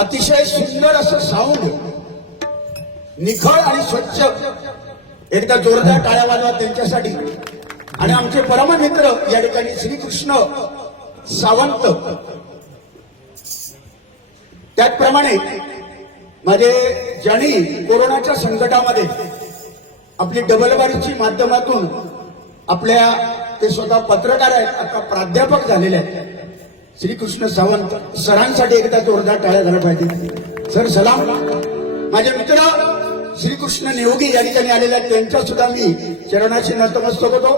अतिशय सुंदर असं साऊंड, निखळ आणि स्वच्छ. एकदा जोरदार टाळ्या वाजवा त्यांच्यासाठी. आणि आमचे परममित्र या ठिकाणी श्रीकृष्ण सावंत. त्याचप्रमाणे माझे ज्यांनी कोरोनाच्या संकटामध्ये आपली डबलबारीची माध्यमातून आपल्या, ते स्वतः पत्रकार आहेत, आता प्राध्यापक झालेले आहेत, श्रीकृष्ण सावंत सरांसाठी एकदा जोरदार टाळ्या झाल्या पाहिजे. सर सलाम. माझे मित्र श्रीकृष्ण नियोगी या ठिकाणी आलेले आहेत, त्यांच्या सुद्धा मी चरणाशी नतमस्तक होतो.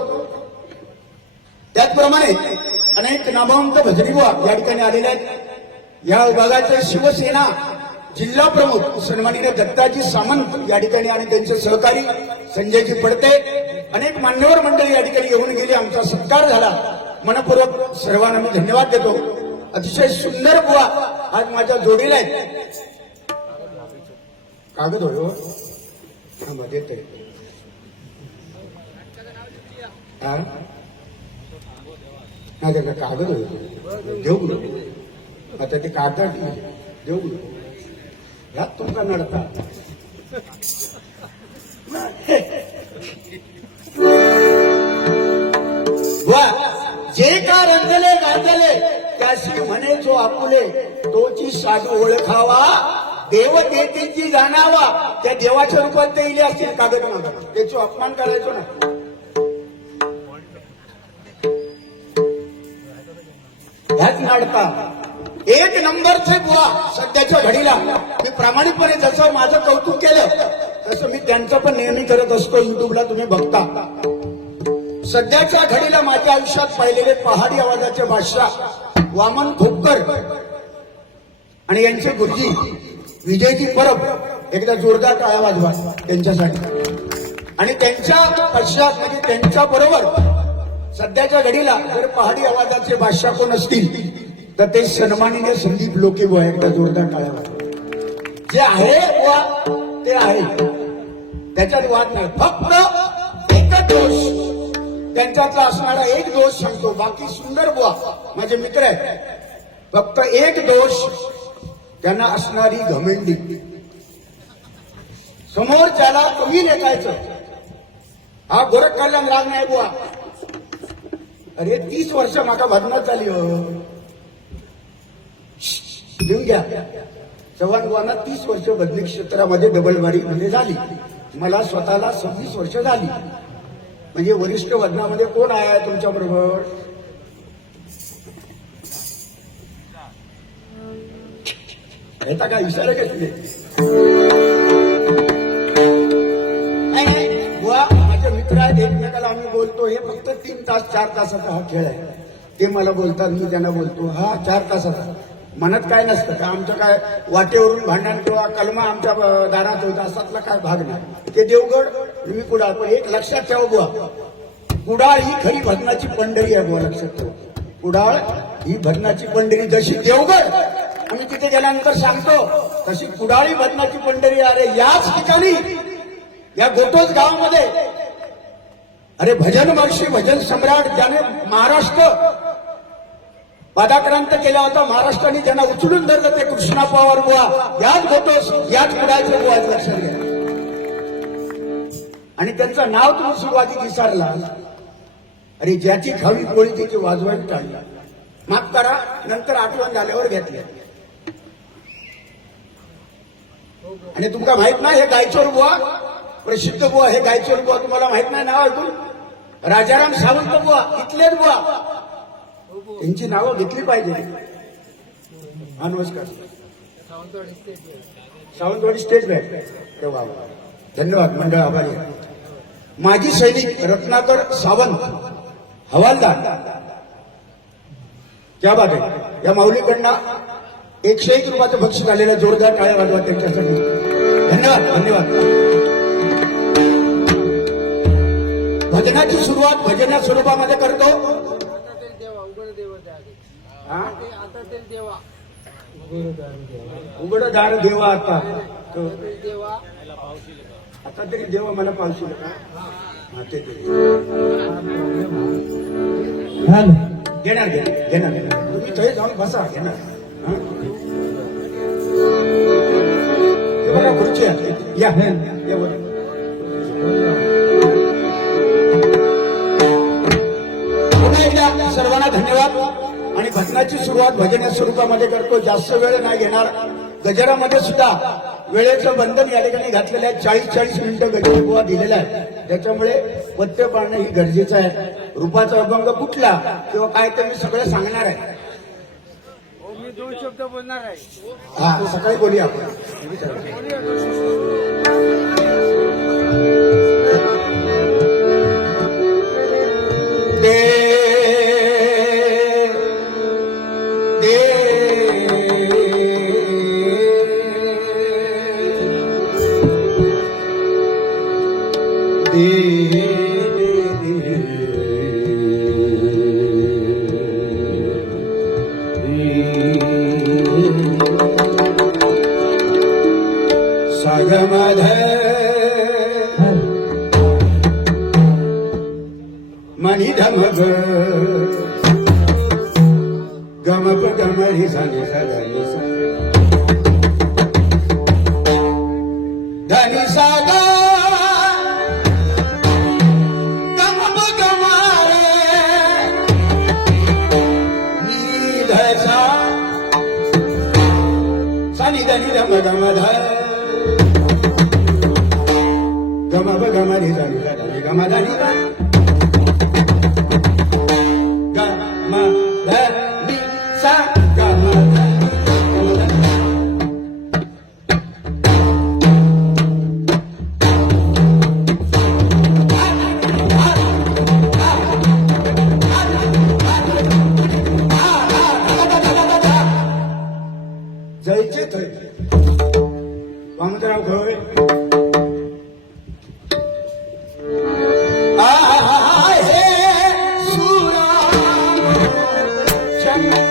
त्याचप्रमाणे अनेक नामवंत भजनीबुवा या ठिकाणी आलेले आहेत. या विभागाचे शिवसेना जिल्हा प्रमुख सन्माननीय दत्ताजी सामंत या ठिकाणी आणि त्यांचे सहकारी संजयजी पडते, अनेक मान्यवर मंडळी या ठिकाणी येऊन गेली. आमचा सत्कार झाला. मनपूर्वक सर्वांना मी धन्यवाद देतो. अतिशय सुंदर बुवा आज माझ्या जोडीला आहेत. कागद होय देते कागद होय देऊ आता ते कागद देऊ यात तुमचा नडता. वा जे का रंजले गांजले त्याशी म्हणे जो आपुले तोची साधू ओळखावा देव देतीची जाणावा. त्या देवाच्या रूपात ते इले असतील कागद मागत त्याचा अपमान करायचो ना. ह्याच नाडता एक नंबरचे बुवा सध्याच्या घडीला मी प्रामाणिकपणे जसं माझं कौतुक केलं तसं मी त्यांचं पण नेहमी करत असतो. युट्यूबला तुम्ही बघता. सध्याच्या घडीला माझ्या आयुष्यात पाहिलेले पहाडी आवाजाचे बादशाह वामन खोपकर आणि यांचे गुरुजी विजयजी परब एकदा जोरदार टाळ्या वाजवा त्यांच्यासाठी. आणि त्यांच्या पश्चात म्हणजे त्यांच्या बरोबर सध्याच्या घडीला जर पहाडी आवाजाचे बादशाह कोण असतील तर ते सन्माननीय संदीप लोके बुवा. एकदा जोरदार टाळ्या वाजवा. जे आहे बुवा ते आहे, त्याच्यात वाद नाही. फक्त एकच दोष त्यांच्यातला असणारा एक दोष सांगतो. बाकी सुंदर बुवा माझे मित्र आहेत. फक्त एक दोष त्यांना असणारी घमेंडी. समोर ज्याला कमी लेखायचं हा गोरख कल्याण राग नाही बुवा. अरे 30 वर्ष माका भजनात झाली हो. लिहून घ्या. चव्हाण बुवांना 30 वर्ष भजनी क्षेत्रामध्ये डबलबारी मध्ये झाली. मला स्वतःला 26 वर्ष झाली. म्हणजे वरिष्ठ वजनामध्ये कोण आहे तुमच्या बरोबर? येता काय विचार का तुझे? बुवा माझे मित्र आहेत. एकमेकाला आम्ही बोलतो. हे फक्त 3 तास 4 तासाचा हा खेळ आहे. ते मला बोलतात, मी त्यांना बोलतो. हा 4 तासाचा मनात काय नसतं का आमच्या काय वाटेवरून भांडण किंवा कलमा आमच्या दारात होता असातला काय भाग नाही. ते देवगड मी कुडाळ. पण एक लक्षात ठेवा बुवा, कुडाळ ही खरी भजनाची पंढरी आहे बुवा. लक्षात ठेवा, कुडाळ ही भजनाची पंढरी. जशी देवगड आम्ही तिथे गेल्यानंतर सांगतो तशी कुडाळी भजनाची पंढरी. अरे याच ठिकाणी या गोटोज गावामध्ये अरे भजन महर्षी भजन सम्राट ज्याने महाराष्ट्र पादाक्रांत केला होता, महाराष्ट्राने ज्यांना उचलून धरलं ते कृष्णा पवार बुवा. याच गोटोस याच कुडाळचे बुवा लक्षात घ्या. आणि त्यांचं नाव तुम्ही सुरुवातीत विसरला. अरे ज्याची खावी पोळी तिची वाजवायला टाळली. माफ करा, नंतर आठवण झाल्यावर घेतले. आणि तुमका माहित नाही हे गायचोर बुवा प्रसिद्ध बुवा. हे गायचोर बुवा तुम्हाला माहित नाही नाव ऐकून? राजाराम सावंत बुवा इथलेच बुवा. त्यांची नावं घेतली पाहिजे. हा नमस्कार. Sawantwadi state bank. धन्यवाद मंडळ आभारी. माजी सैनिक रत्नाकर सावंत हवालदार. क्या बात आहे. या माऊलीकडनं 101 रुपयाचं बक्षीस आलेलं. जोरदार टाळ्या वाजवा त्यांच्यासाठी. धन्यवाद धन्यवाद. भजनाची सुरुवात भजन स्वरूपामध्ये करतो. उघड दार देवा. आता आता तरी देवा मला पावशी का घेणार घेणार. तुम्ही थोडे जाऊन बसा. घेणार बघा खुर्ची या. पुन्हा एकदा सर्वांना धन्यवाद. आणि भजनाची सुरुवात भजन या स्वरूपामध्ये करतो. जास्त वेळ नाही घेणार. गजरामध्ये सुद्धा वेळेचं बंधन या ठिकाणी घातलेलं आहे. 40-40 मिनिटं गजर बुवा दिलेला आहे. त्याच्यामुळे पथ्य पाळणं ही गरजेचं आहे. रूपाचा अभंग कुठला किंवा काय ते मी सगळं सांगणार आहे. मी 2 शब्द बोलणार आहे. हा सकाळी बोलूया आपण. मनी धमग गमप गमरी झाली धनी सागा गमप गमारे सा सा नि ध नि ध म ग म ध ग म ब ग म रे ध नि ध ध ग म ध नि ध ग म ध नि सा ग म ध जयचे थय वामनराव खवळे आहे सुरा चंद्र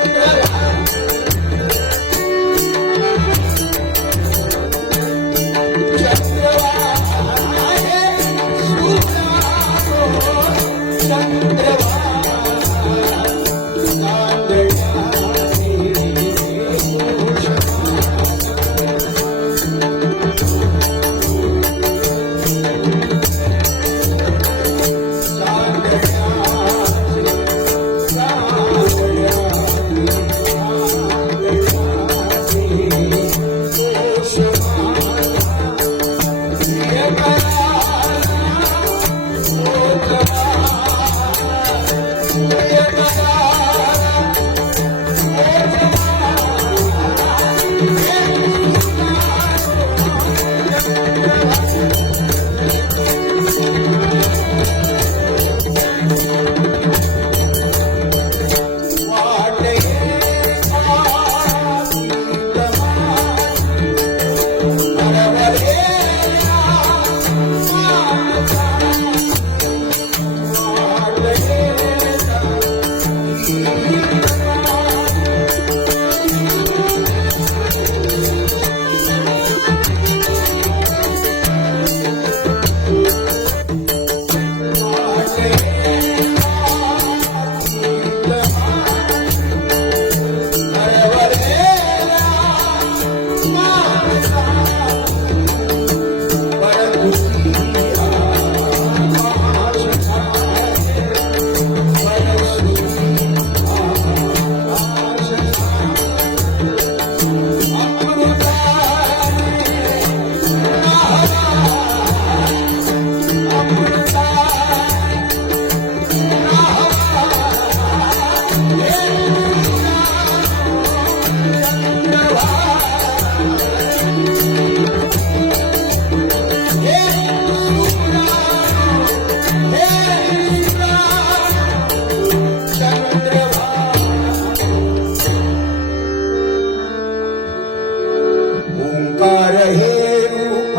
ओंकार हे रूप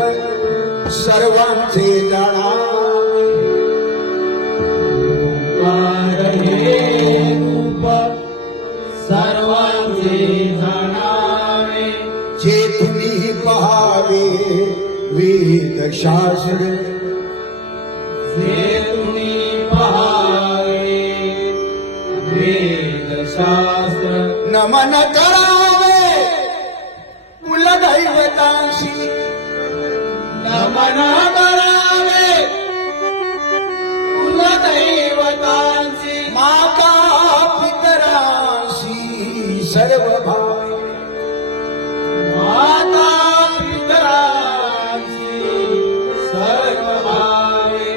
सर्वांचे जाणा ओंकार हे रूप सर्वांचे जाणावे जे तुम्ही पहावे वेद शास्त्र जे तुम्ही पहावे वेदशास्त्र नमन करावे कुलदैवतांशी नमन करावे कुलदैवतांची माता पितरांशी सर्व भाव माता पितरांची सर्व भावे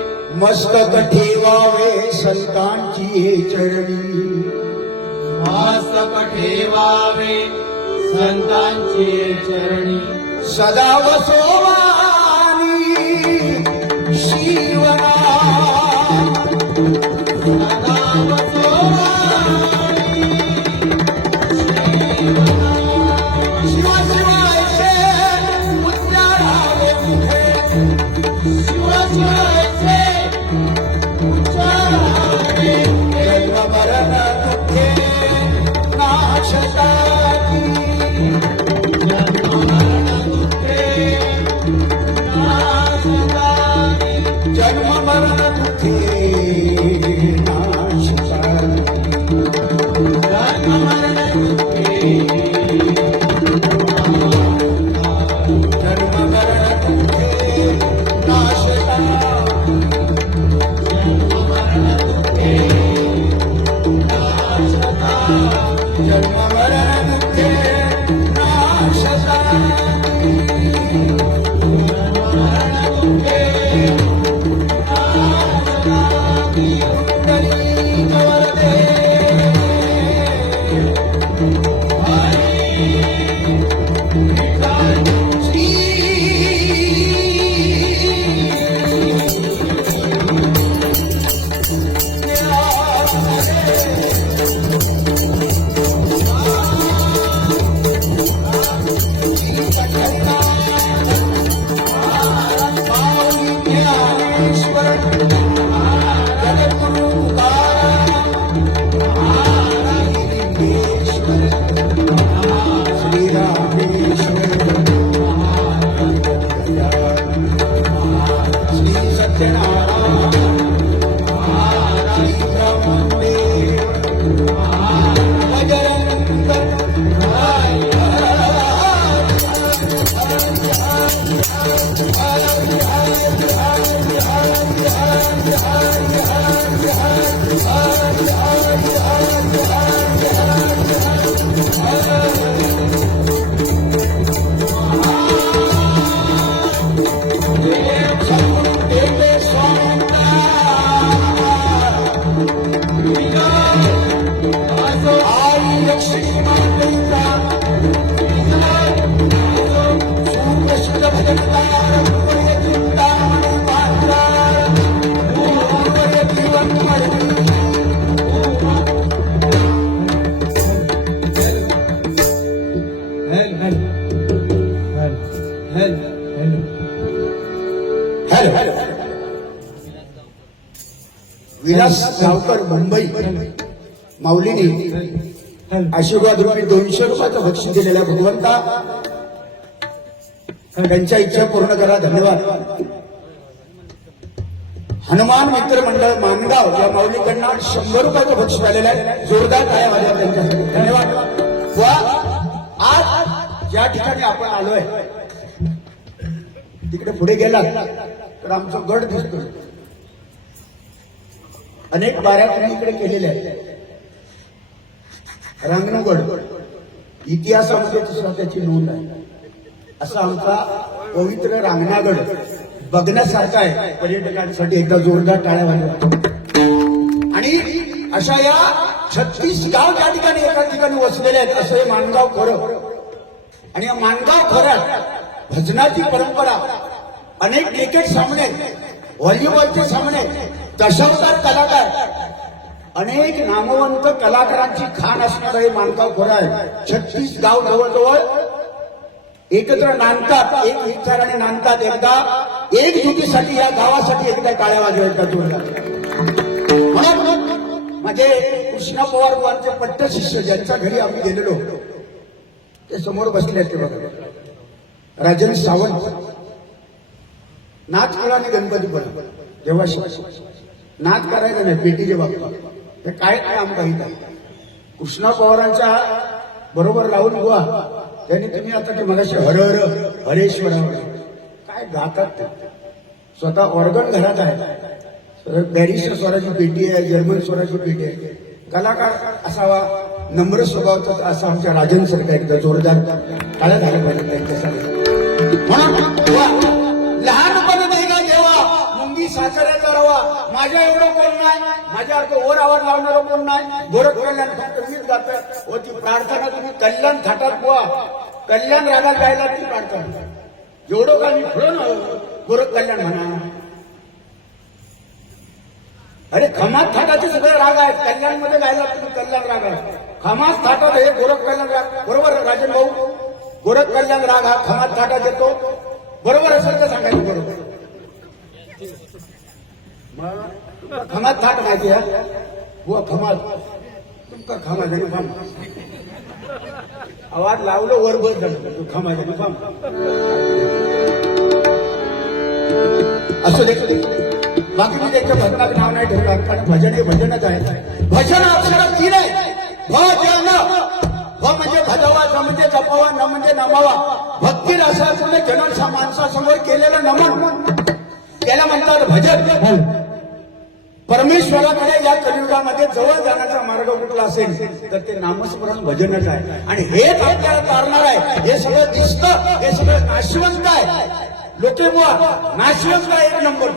मस्तक ठेवावे संतांची चरणी मस्तक ठेवावे संतांचे चरणी सदा वसोवानी शिवना सदा वसोवानी शिव शिवायचे उच्चारावे मुखे शिवाचे उच्चारावे जन्म मरण दुःखे नाशताती जन्म मरण दुःखे जन्म येथे नाशता विलास गावकर मुंबई माऊलीने आशीर्वाद रुपये 200 रुपयाचं बक्षीस दिलेला भगवंता त्यांच्या इच्छा पूर्ण करा. धन्यवाद. हनुमान मित्र मंडळ मानगाव या माऊलीकडनं 100 रुपयाचं बक्षीस आलेलं आहे. जोरदार टाळ्या वाजवा त्यांच्यासाठी. धन्यवाद. वा आज ज्या ठिकाणी आपण आलोय तिकडे पुढे गेला तर आमचा गड दिसतो. अनेक बाऱ्या त्यांनी इकडे केलेल्या आहेत. रांगणगड इतिहासामध्ये सुद्धा त्याची नोंद आहे. असा आमचा पवित्र रांगणागड बघण्यासारखा आहे. पर्यटकांसाठी एकदा जोरदार टाळ्या वाजवा. आणि अशा या 36 गाव ज्या ठिकाणी एका ठिकाणी वसलेले आहेत असं हे माणगाव खोरं. आणि या माणगाव खोऱ्यात भजनाची परंपरा, अनेक क्रिकेट सामने, व्हॉलीबॉलचे सामने, दशावतार कलाकार, अनेक नामवंत कलाकारांची खाण असणारं हे माणगाव खोरं आहे. 36 गाव जवळजवळ एकत्र नांदतात, एक विचाराने नांदतात. एकदा एकजुटीसाठी या गावासाठी एकदा टाळ्या वाजवायच्या जोरदार. म्हणून म्हणजे कृष्णा पवार बुवांचे पट्ट शिष्य ज्यांच्या घरी आम्ही गेलेलो ते समोर बसले ते बघा. राजन सावंत नाच करा आणि गणपती पण जेव्हा नाच करायचं नाही पेटीचे बाप्पा ते काय काम काही कृष्णा पवारांच्या बरोबर राहुल बुवा त्यांनी तुम्ही आता ते मगाशी हर हर हरेश्वर काय गातात ते. स्वतः ऑर्गन घरात आहे. पॅरिसच्या स्वराची पेटी आहे, जर्मन स्वराची पेटी आहे. कलाकार असावा, नम्र स्वभावाचा असा आमच्या राजन सरकार एकदा जोरदार टाळ्या झाल्या पाहिजे त्यांच्यासाठी. म्हणून लहानपणी नाही का जेव्हा मुंगी साखरेचा रवा माझ्या एवढं कोण नाही, माझ्यासारखं वर आवाज लावणारं कोण नाही. गोरख कल्याण फक्त मीच गातो. व ती प्रार्थना तुम्ही कल्याण थाटात बुवा कल्याण रागात गायला ती प्रार्थना एवढं का मी पुढं गोरख कल्याण म्हणा. अरे खमास थाटाचे सगळे राग आहेत. कल्याण मध्ये गायला तुम्ही कल्याण राग आहे. खमास थाटात हे गोरख कल्याण राग बरोबर राजन भाऊ. गोरख कल्याण राग हा खमास थाटात येतो बरोबर असेल तर सांगायचं बरोबर. मग खमास थाट माहिती आहे बुवा खमास तुमका खमाजाने फाम आवाज लावलं वर बस झालं खमाजाने फाम असं देखील. बाकी मी त्याच्या भजनाचं नाव नाही ठेवलं कारण भजन हे भजनच आहे. भजन अक्षरात 3 आहे. भजन भ म्हणजे भजवा, ज म्हणजे जपावा, न म्हणजे नमावा. भक्ती रसातून जन माणसासमोर केलेलं नमन त्याला म्हणतात भजन. परमेश्वराकडे या कलियुगामध्ये जवळ जाण्याचा मार्ग कुठला असेल तर ते नामस्मरण भजनच आहे. आणि हेच आपल्याला तारणार आहे. हे सगळं दिसतं, हे सगळं नाशवंत आहे. लोके बुवा नाशवंत आहे, एक नंबर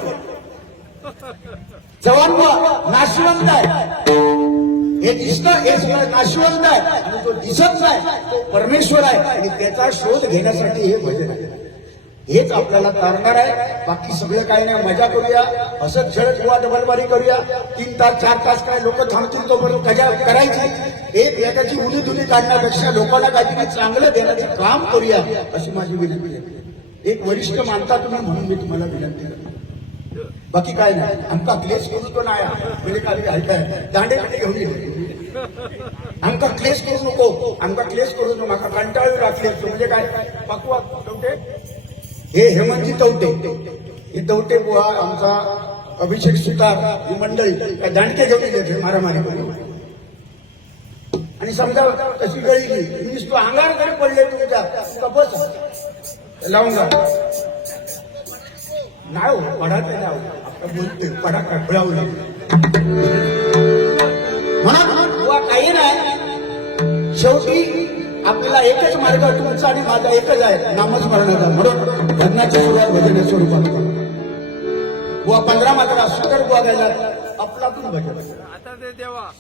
जवान बुवा नाशवंत आहे. हे दिसतं, हे सगळं नाशवंत आहे. आणि तो दिसत नाही तो परमेश्वर आहे. आणि त्याचा शोध घेण्यासाठी हे भजन आहे. हेच आपल्याला तारणार आहे. बाकी सगळं काही नाही. मजा करूया, हसत खेळत किंवा डबलबारी करूया. 3 तास 4 तास काय लोक थांबतील तोपर्यंत कजा करायची. एक एकाची उली धुली काढण्यापेक्षा लोकांना काहीतरी चांगलं देण्याचं काम करूया अशी माझी विनंती आहे. एक वरिष्ठ मानता तुम्ही म्हणून मी तुम्हाला विनंती करतो. बाकी काय नाही. आमका क्लेश करू तो नाही म्हणजे काही ऐकाय दांडेकडे घेऊन येतो. आमका क्लेश करू नको, आमका क्लेश करू नको. माका कंटाळू राखले म्हणजे काय पकवा तवटे. हे हेमंतजी तवटे, हे तवटे बुवा आमचा अभिषेक सुतार ही मंडळी काय दांडके घेऊन येते मारामारी करून. आणि समजा कशी गळी मी तू अंगार तरी पडले तुमच्या तपस लावून जा नाही हो पडा ते नाही आता बोलते पडा काय फळावले म्हणा बुवा काही नाही. शेवटी आपल्याला एकच मार्ग तुमचा आणि माझा एकच आहे नामस्मरणाचा. म्हणून भजनाची सुरुवात भजन स्वरूपात बुवा 15 मात्रा सुंदर बुवा गायला आपलातून भजन. आता ते देवा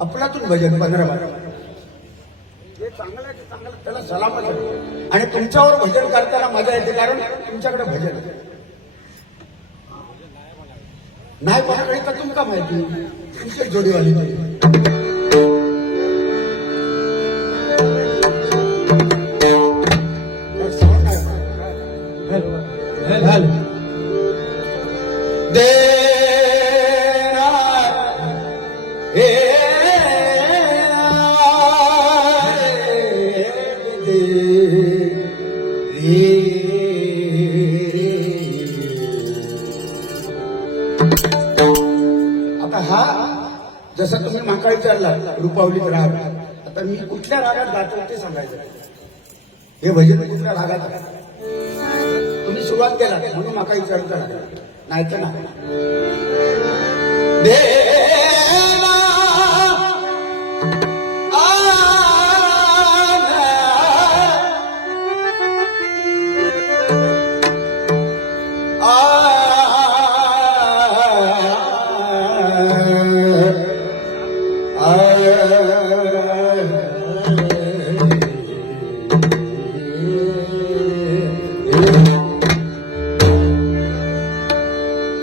आपलातून भजन 15 मात्रा हे चांगलं आहे, चांगलं त्याला सलामत आहे. आणि तुमच्यावर भजन करताना मजा येते कारण तुमच्याकडे भजन आहे. नाही कोणाकडे तर तुमका माहिती तुमची जोडीवाली आता हा जसा तुम्ही माका विचारला रुपावलीत राग आता मी कुठल्या रागात गातो ते सांगायचं. हे भजन कुठल्या रागात आहे तुम्ही सुरुवात केला म्हणून माका विचारता नाही तर नाही.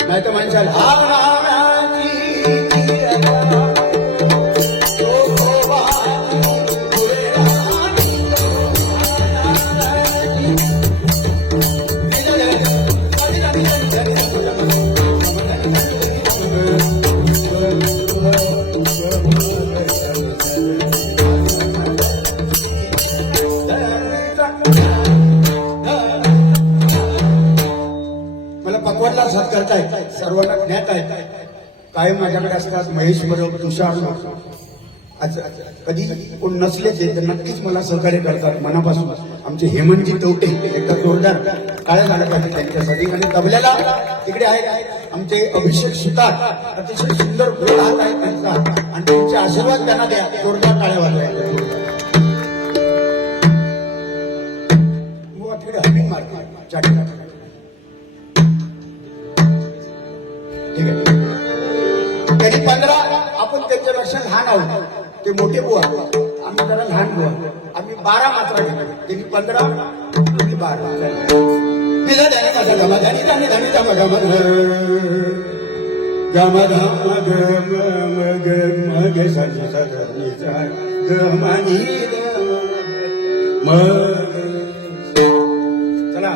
नाही तर माणसाला मला पकवाडला साथ करताय सर्वांना ज्ञात आहे. कायम माझ्याकडे असतात महेश बरोबर तुषार कधी कोण नसले तर नक्कीच मला सहकार्य करतात मनापासून. आमचे हेमंतजी तवटे एकदा जोरदार काळ्या झाल्या पाहिजे त्यांच्यासाठी. आणि तबल्याला तिकडे आहेत आमचे अभिषेक सुतार अतिशय सुंदर गोड हात आहे त्यांचा आणि त्यांचे आशीर्वाद त्यांना द्या. जोरदार टाळ्या वाजवायच्या. तिकडे हमी मारते ठीक आहे. त्यांनी 15 आपण त्यांच्यापेक्षा लहान आहोत. ते मोठे बुवा आम्ही जरा लहान बुवा. आम्ही 12 मात्रा घेतो. त्यांनी 15 तुम्ही 12. तिला त्याने माझा गमा झाली त्याने धामी जमा गम गम धम गम ग मग सज सज गमानी मग चला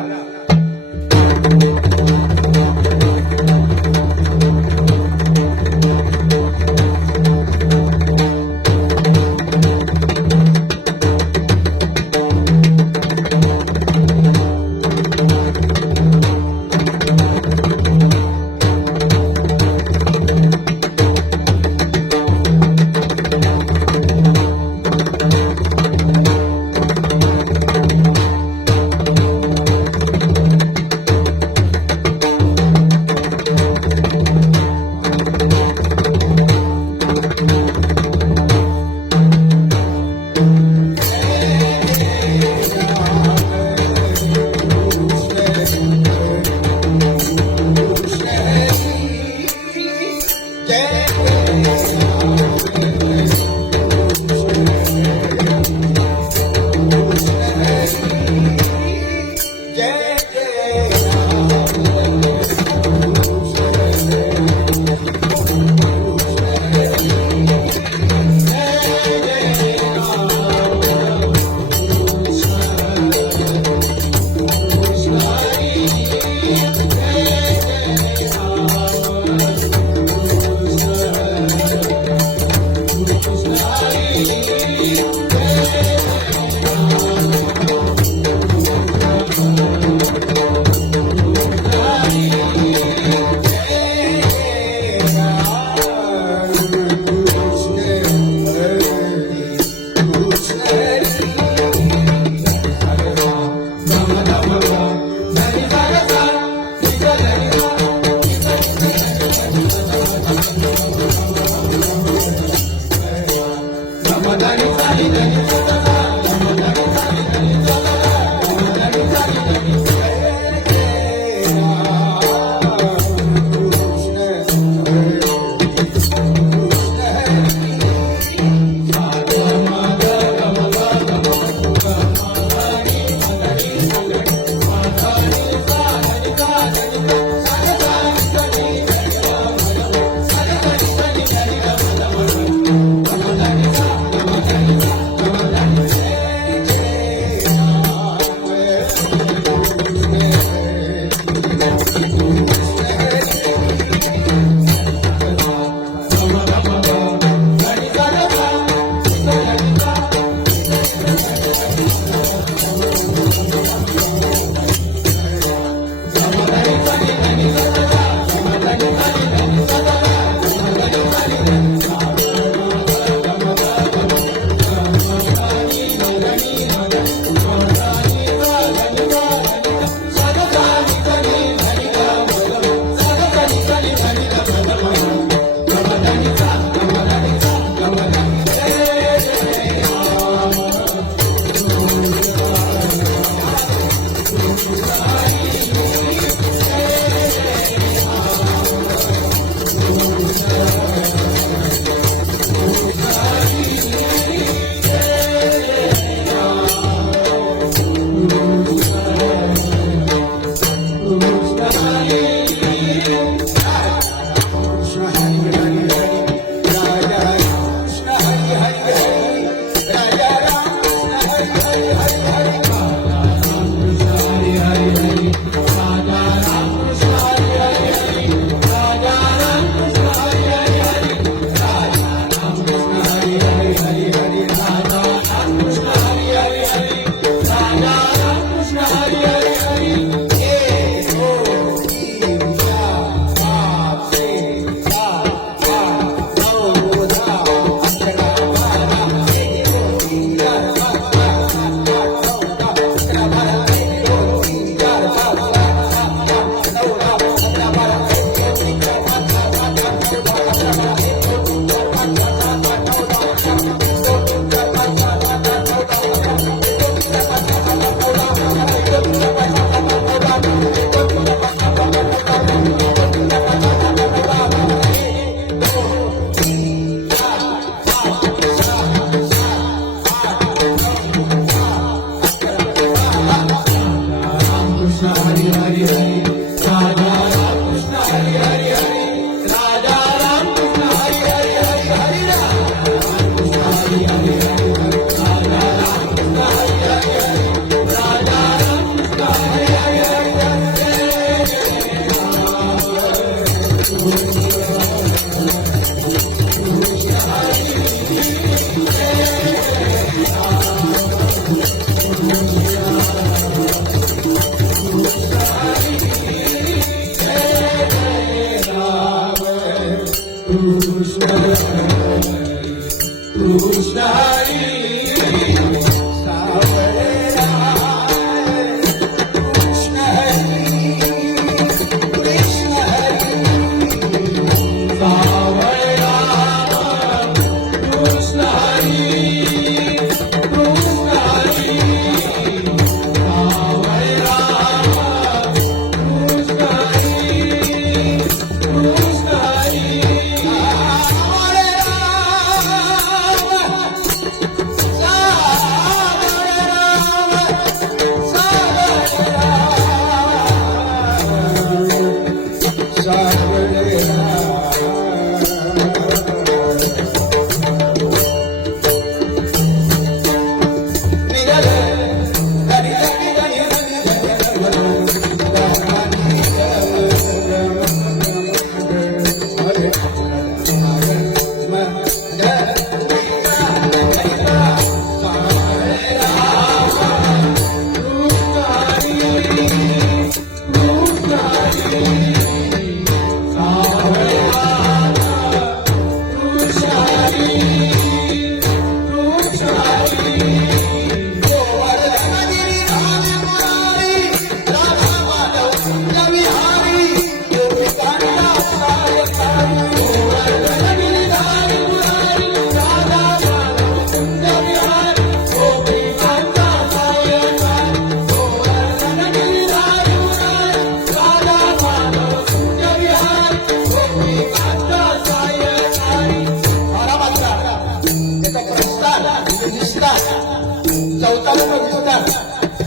चौथा नंबर विस्तार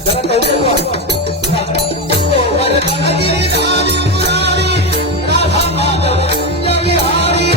जरा कौतुक व्हा. राधा माधव विहारी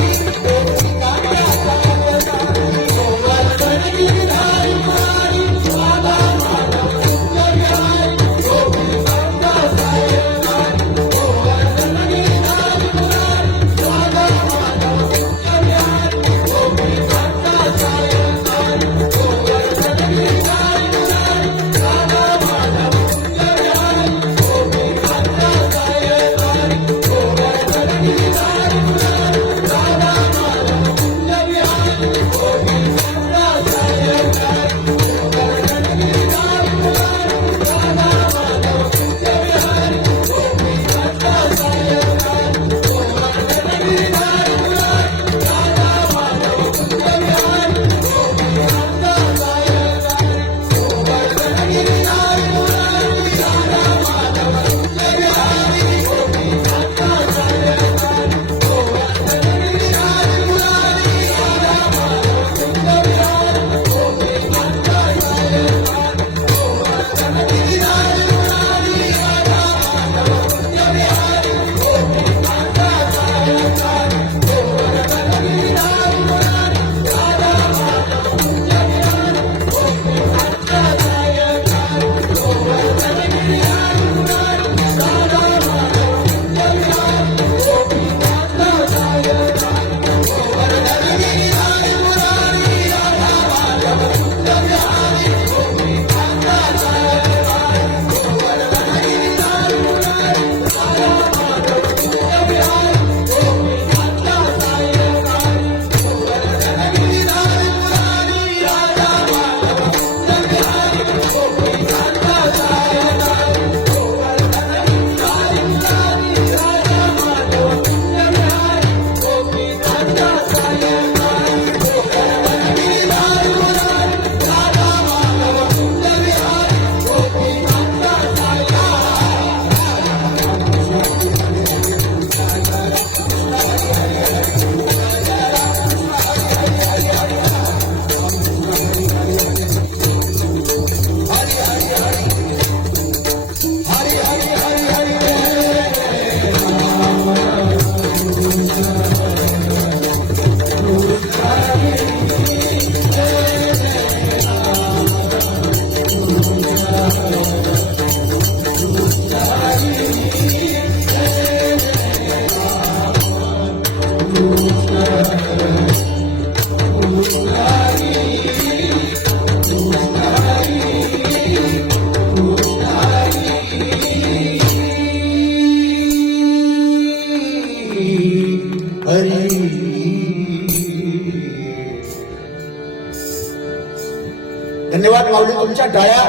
धन्यवाद माऊली. तुमच्या टाळ्या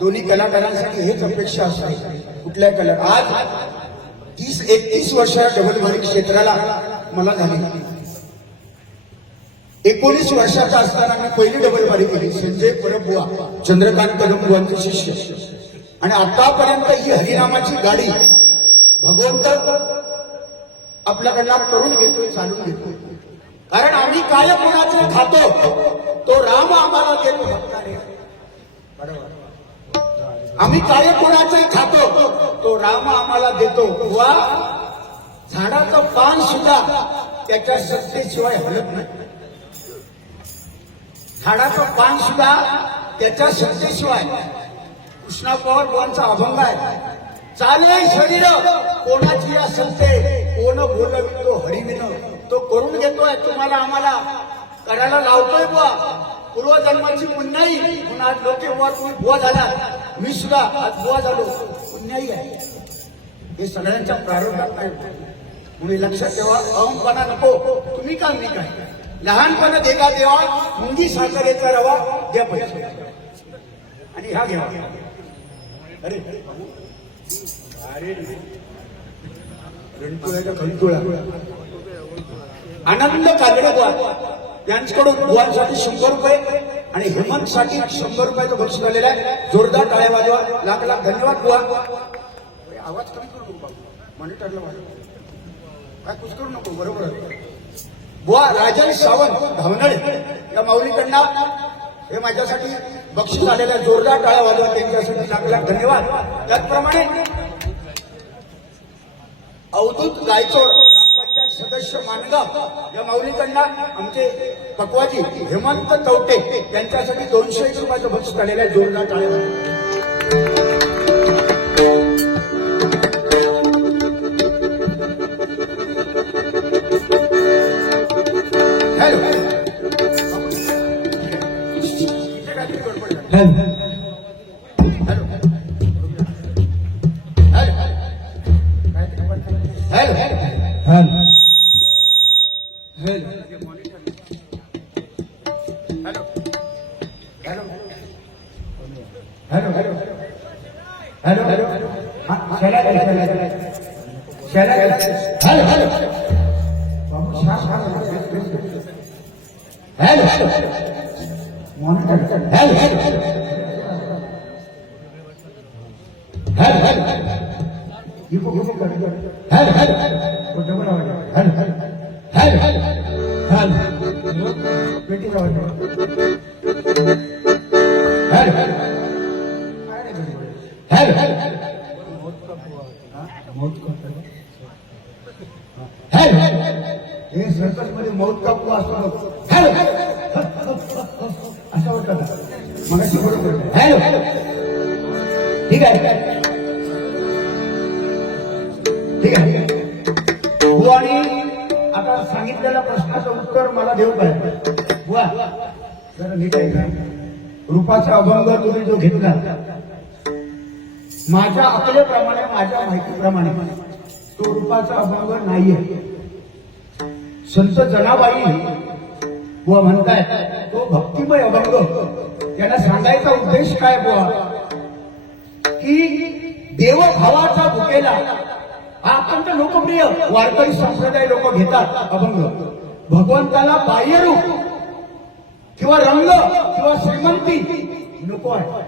दोन्ही कलाकारांसाठी हेच अपेक्षा असते. कुठल्या कला आज 30-31 वर्ष डबल मारी क्षेत्राला मला झाली. 19 वर्षाचा असताना मी पहिली डबल मारी केली. संजय परबुवा चंद्रकांत कदमबुवांचे शिष्य. आणि आतापर्यंत ही हरिनामाची गाडी भगवंत आपल्याकडला करून घेतोय, चालून घेतोय. कारण आम्ही काय कोणाचं खातो तो राम आम्हाला देतो. आम्ही काय कोणाचंही खातो तो राम आम्हाला देतो. वा झाडाचं पान सुद्धा त्याच्या सत्तेशिवाय हलत नाही. झाडाचं पान सुद्धा त्याच्या सत्तेशिवाय. कृष्णा पवार बुवांचा अभंग आहे. चाले शरीर कोणाची असेल ते कोण बोलवितो हरिविन. तो करून घेतोय, तुम्हाला आम्हाला करायला लावतोय बुवा. पूर्वजन्माची पुण्याई म्हणून आज लोक बुवा तुम्ही बुवा झाला. मी सुद्धा आज बुवा झालो, पुण्याई आहे. हे सगळ्यांच्या प्रारंभात आहे. म्हणून लक्षात ठेवा, अहंपणा नको. तुम्ही काय मी काय. लहानपणा देगा देवा मुंगी साखरेचा रवा द्या पैसे आणि ह्या घ्यावा. अरे अरे रणतुळ्याचा खंतुळा. आनंद कागडे बुवा यांच्याकडून बुवांसाठी 100 रुपये आणि हेमंतसाठी 100 रुपयाचं बक्षीस आलेलं आहे. जोरदार टाळ्या वाजवा. लाख लाख धन्यवाद बुवा. आवाज कमी करू नको, मॉनिटरला वाजवा. काय कुछ करू नको, बरोबर आहे. बुवा राजन सावंत धावनळे या माऊलीकडनं हे माझ्यासाठी बक्षीस आलेल्या जोरदार टाळ्या वाजवा त्यांच्यासाठी लाख लाख धन्यवाद. त्याचप्रमाणे अवधूत गायचोड ग्रामपंचायत सदस्य माणगाव या माऊलीकडनं आमचे पकवाजी हेमंत तवटे यांच्यासाठी 201 रुपयाचं बक्षीस आलेलं आहे. जोरदार टाळ्या वाजवा. हॅलो इथे काहीतरी गडबड झाली. Hello hello hello hello hello hello hello हे सर्कस मध्ये मौत कापू असतो. असं होतं मला बरोबर. हॅलो ठीक आहे ठीक आहे. बुवा आणि आता सांगितलेल्या प्रश्नाचं उत्तर मला देऊ काय बुवा जरा नीट आहे का. रूपाचा अभंग तुम्ही जो घेतला माझ्या अकलेप्रमाणे माझ्या माहितीप्रमाणे तो रूपाचा अभंग नाहीये. संत जनाबाई बुवा म्हणतायत तो भक्तिमय अभंग. त्यांना सांगायचा उद्देश काय बुवा की देवभावाचा भुकेला हा अत्यंत लोकप्रिय वारकरी संप्रदाय लोक घेतात अभंग. भगवंताला बाह्यरूप किंवा रंग किंवा श्रीमंती नको आहे.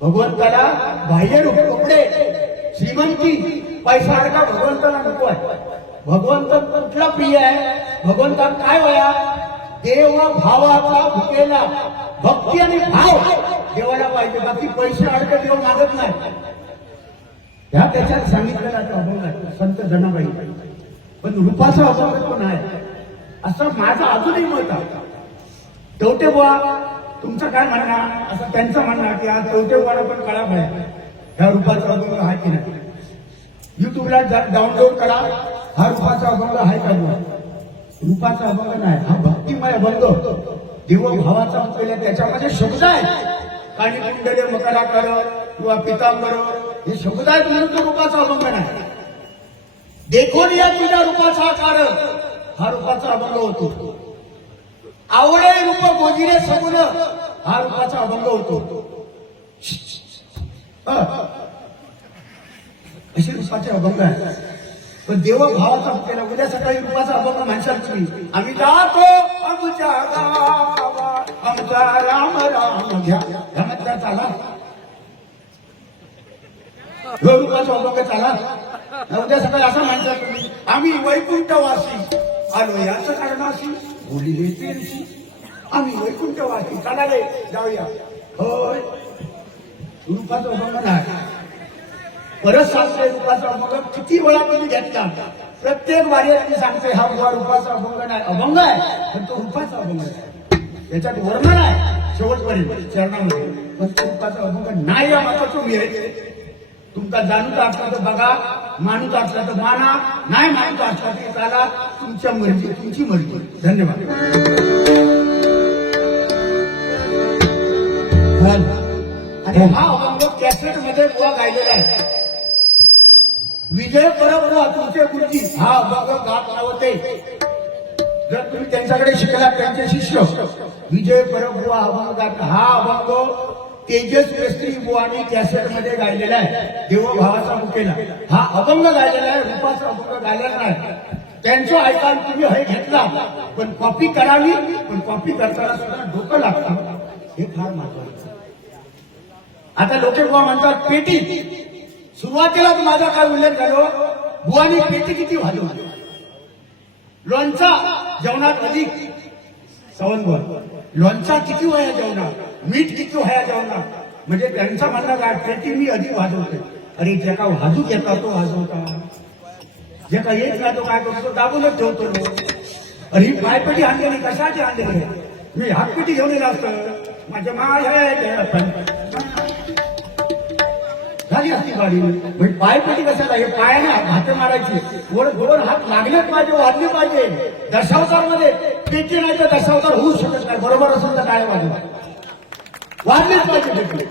भगवंताला बाह्यरूप कपडे श्रीमंती पैसा अडका भगवंताला नको आहे. भगवंत कुठला प्रिय आहे. भगवंता काय वया देव भावाचा भुकेला भक्ती आणि भाव देवाला पाहिजे. बाकी पैसे अडके देव मागत नाही. ह्या त्याच्यात सांगितलेला तो अभंग आहे संत जनाबाई. पण रूपाचा अभंग तो नाही असं माझं अजूनही मत आहे. तवटे बुवा तुमचं काय म्हणणार असं त्यांचं म्हणणार की आज तवटे बुवाला पण कळा पाहिजे ह्या रूपाचा अभंग आहे की नाही. युट्यूबला डाउनलोड करा. हा रूपाचा अभंग आहे का बुवा. रूपाचा अभंग नाही हा भक्तिमय अभंग. देवभावाचा केला त्याच्यामध्ये शब्द आहेत. काणी कुंडले मकराकर किंवा पितांबर हे शब्द आहेत म्हणून तो रूपाचा अभंग नाही. देखून या तुझ्या रूपाचा आकार हा रूपाचा अभंग होतो. आवडे रूप गोजिरे सगुण हा रूपाचा अभंग होतो. असे रूपाचे अभंग आहे. पण देवभावाचा केला उद्या सकाळी रूपाचा अभंग म्हणशाल तुम्ही आम्ही जातो आमच्या गावा आमचा राम राम घ्या ह्या म्हणतात चाला रूपाचा अभंग चाला. उद्या सकाळी असं म्हणतात तुम्ही आम्ही वैकुंठवासी आलो याचं कारणाशी बोलिले तेरशी आम्ही वैकुंठवासी चला रे जाऊया. होय रूपाचा अभंग नाही. परत सांगते रूपाचा अभंग किती वेळा तुम्ही घेतला प्रत्येक वारीत मी सांगते हा बुवा रूपाचा अभंग नाही. अभंग आहे पण तो रूपाचा अभंग आहे. त्याच्यात वर्णन आहे शेवटपर्यंत चरणामध्ये पण तो रूपाचा अभंग नाही. या मताचं मी आहे. तुमचा जाणून असला तर बघा मानूच असला तर माना नाही मानूच असला तर चाला तुमच्या मर्जी तुमची मर्जी. धन्यवाद. आणि हा अभंग कॅसेट मध्ये बुवा गायलेला आहे. विजय परब तुमचे गुरुजी हा अभंग गात नव्हते. जर तुम्ही त्यांच्याकडे शिकला त्यांचे शिष्य विजय परब बुवा अभंग गात. हा अभंग तेजस मेस्त्री बुवानी कॅसेट मध्ये गायलेला आहे. देवभावाचा मुकेला हा अभंग गायलेला आहे. रूपाचा अभंग गायलेला नाही. त्यांचं ऐकाल तुम्ही हे घेतला पण कॉपी करावी. पण कॉपी करताना सुद्धा डोकं लागतं हे फार महत्वाचं. आता लोके बुवा म्हणतात पेटी. सुरुवातीला माझा काय उल्लेख झालो बुवानी पेटी किती वाढवली. लोणचा जेवणात अधिक सवंगवर लोणचा किती वया जेवणार, मीठ किती वया जेवणार, म्हणजे त्यांचा म्हणणं काय, पेटी मी अधिक वाजवते. अरे जे का वाजू येता तो वाजवता, जे का येत नाही तो काय करतो, दाबूनच ठेवतो. अरे ही पायपेटी आणलेली कशाची आणलेली, मी हातपेटी घेऊन येणार असतं, माझ्या झाली असती गाडी. म्हणजे पायपेटी कशाला, हे पायाने हात मारायची, दोन हात लागलेच पाहिजे, वाजले पाहिजे. दशावतार मध्ये पेटी नाही तर दशावतार होऊ शकत नाही. बरोबर असेल तर काय वाजवा, वाजलेच पाहिजे पेटी.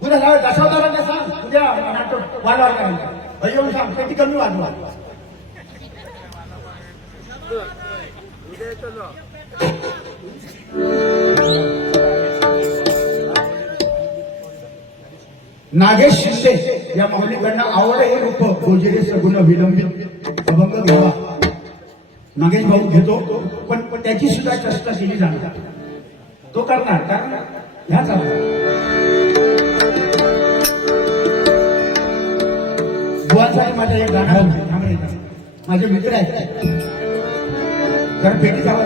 तुला सांग दशावतारांना सांग, तुझ्या नाटक वाजवा करायचं, येऊन सांग पेटी कमी वाजवा. नागेश शिंदे या माऊलीकडनं आवड हे रूप गोजिरे सगुण विलंबित अभंग घ्यावा. नागेश भाऊ घेतो, पण त्याची सुद्धा चेष्टा केली जाणार, तो करणार. कारण ह्याच बुवांसाठी माझा एक गाणं थांबले, माझे मित्र आहेत, जरा भेटी जावा.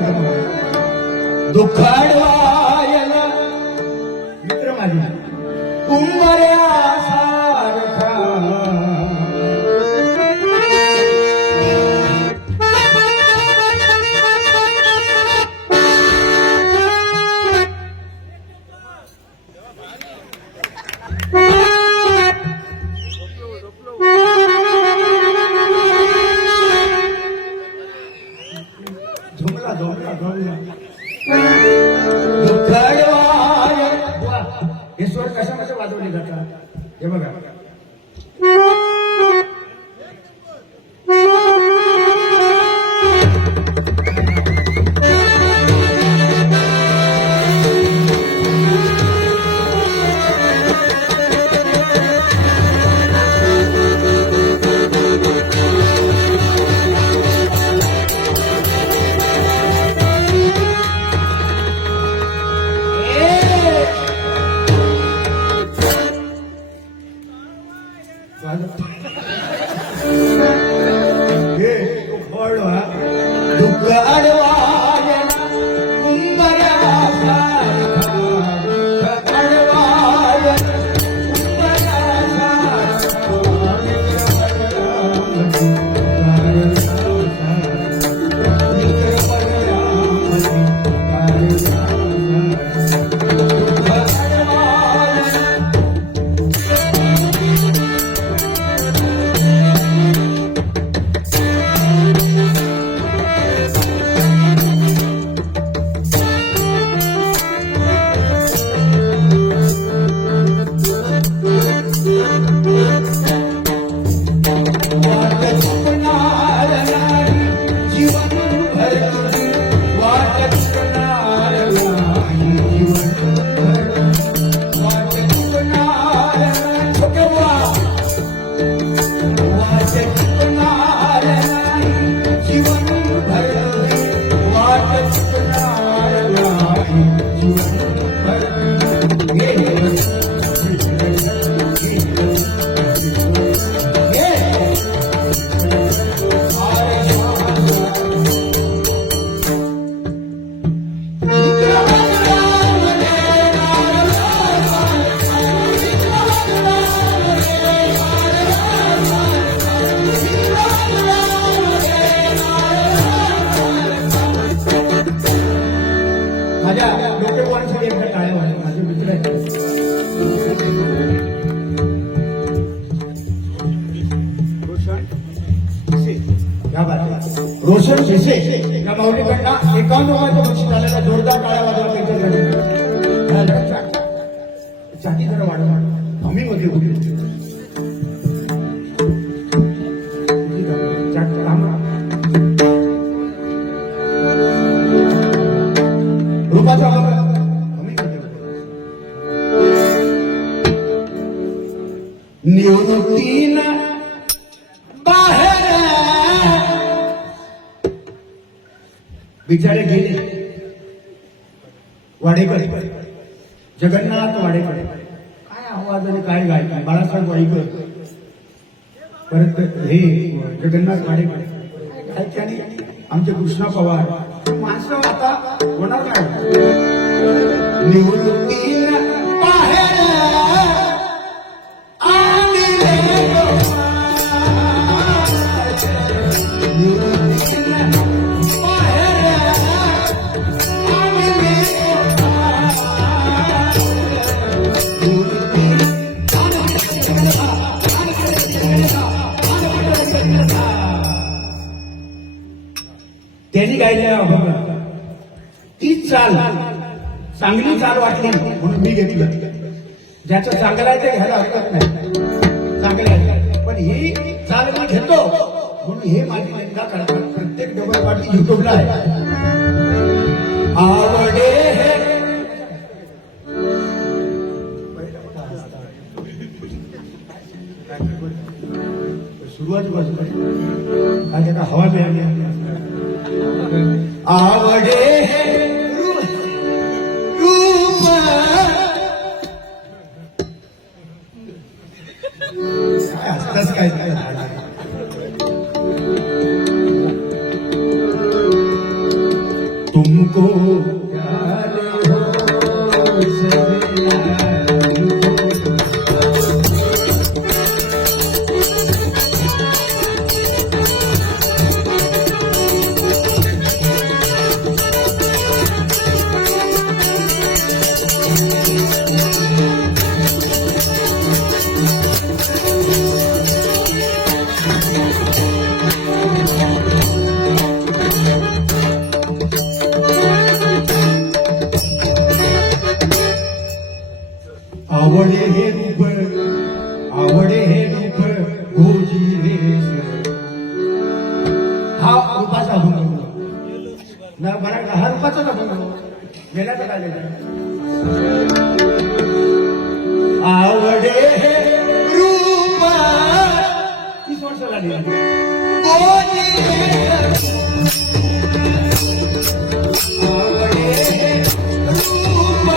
दुःखाडवायला मित्र माझे कुंभाऱ्यासारखा झोमला झोमला झोमला दुःखाडवाय. हे स्वर कशा कशा वाजवले जातात हे बघा. दुःख अडवाय कुंभाऱ्यासारखा, दुःख अडवाय माझ्या डोकेपणासाठी एकदा टाळ्या वाजवा. माझे मित्र आहेत रोशन भिसे या माऊलीकडनं 51 रुपयाचं बक्षीस झालेला, जोरदार टाळ्या वाजवा त्यांच्यासाठी. छाती जरा वाढवा, आम्ही मध्ये उभी रूपाचा निवृत्तीन बाहेर बिचारे गेले. वाडेकर, जगन्नाथ वाडेकर, काय आवाज आणि काय गाय, बाळासाहेब वाईकर, परत हे जगन्नाथ वाडेकर, काय त्याने आमचे कृष्णा पवार, माणसं आता होणार नाही. निवृत्तीला बाहेर आणले निवृत्तीला बाहेर आणले त्यांनी गायलेला अभंग ती चाल चांगली चाल वाटली म्हणून मी घेतलं. ज्याचं चांगलं आहे ते घ्यायला हरकत नाही, चांगलं आहे, पण ही चाल मी घेतो म्हणून हे माझी निंदा करतात. प्रत्येक डबल पार्टी युट्यूबला आहे. आवडे हे सुरुवातीपासून काय का हवा मिळाली. आवडे हे रूप असताच काय तुमको प्यार हो सजना. आवडे हे रूप, आवडे हे रूप गोजी रेस. हा रूपाचा अभंग ना मराठा, हा रूपाचाच अभंग गेल्याचं काय आवडे हे रूप 30 वर्ष झाली गोजी रेस. आवडे हे रूप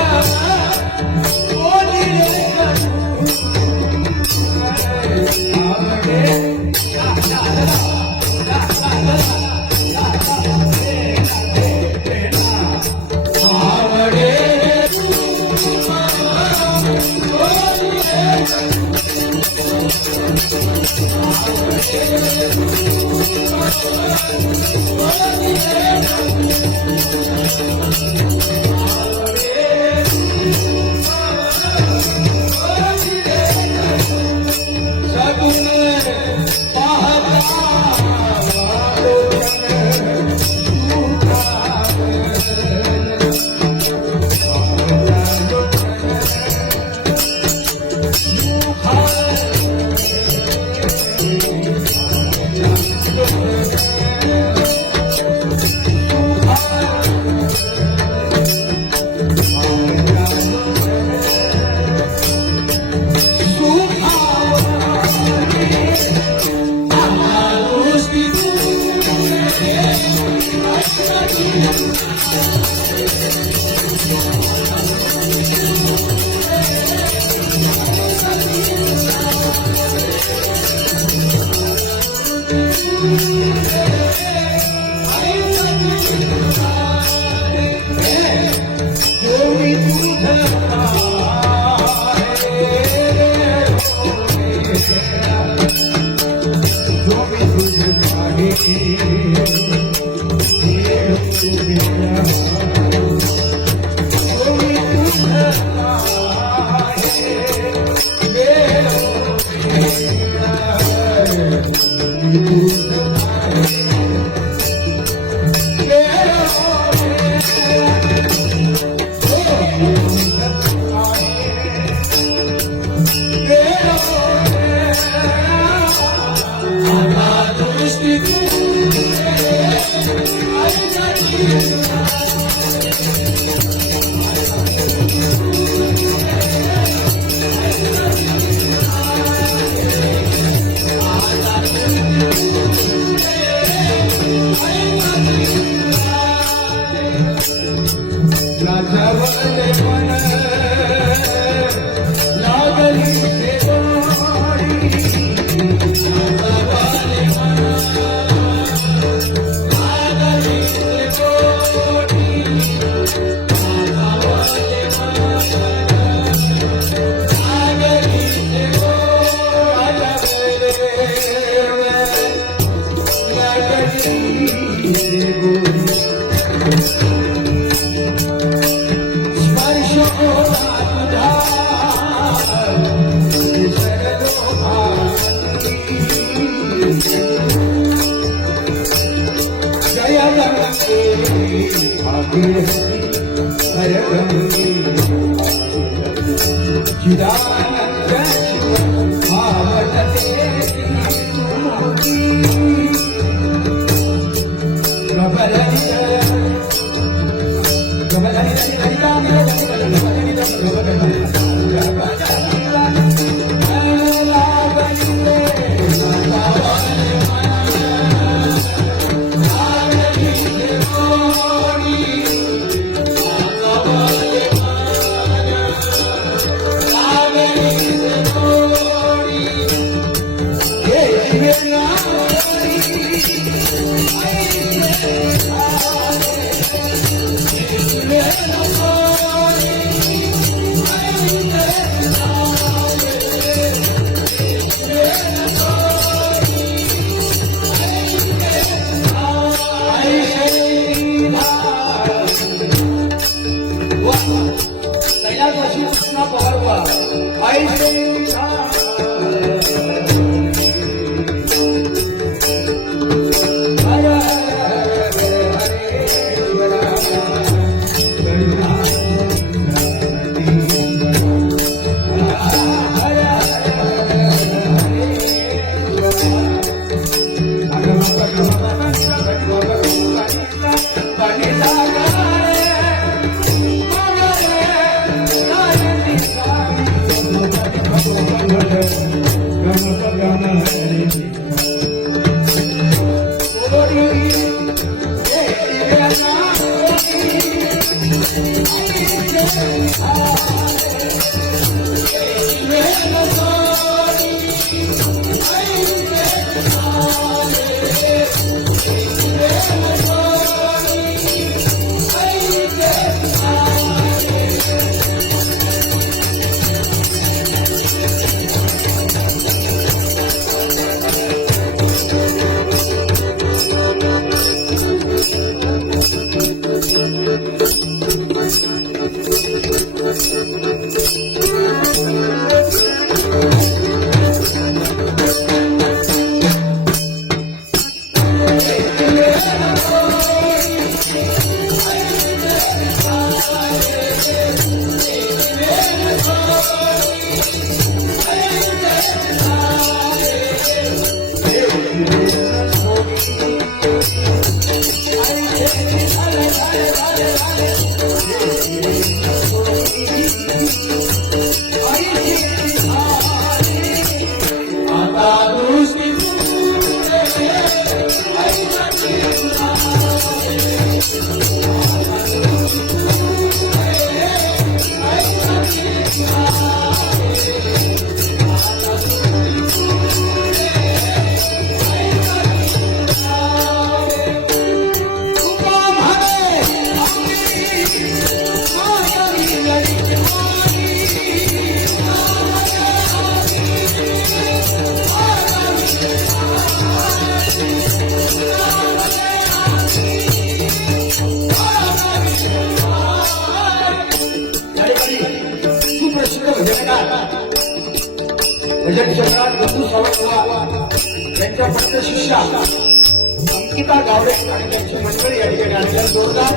भजन सम्राट बंधू सावंतवाड यांच्या पत्र शिष्या अंकिता गावडे आणि त्यांची मंडळी या ठिकाणी आलेल्या जोरदार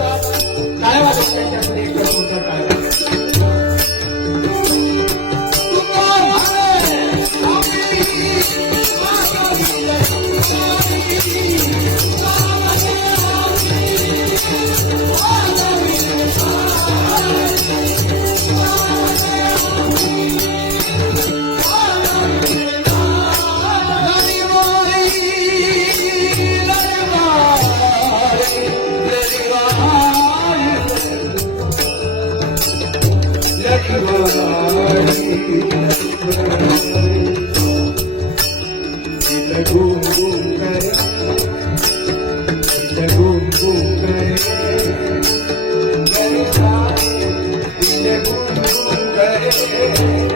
टाळ्या वाजवून त्यांच्यासाठी एक जोरदार टाळ्या. करे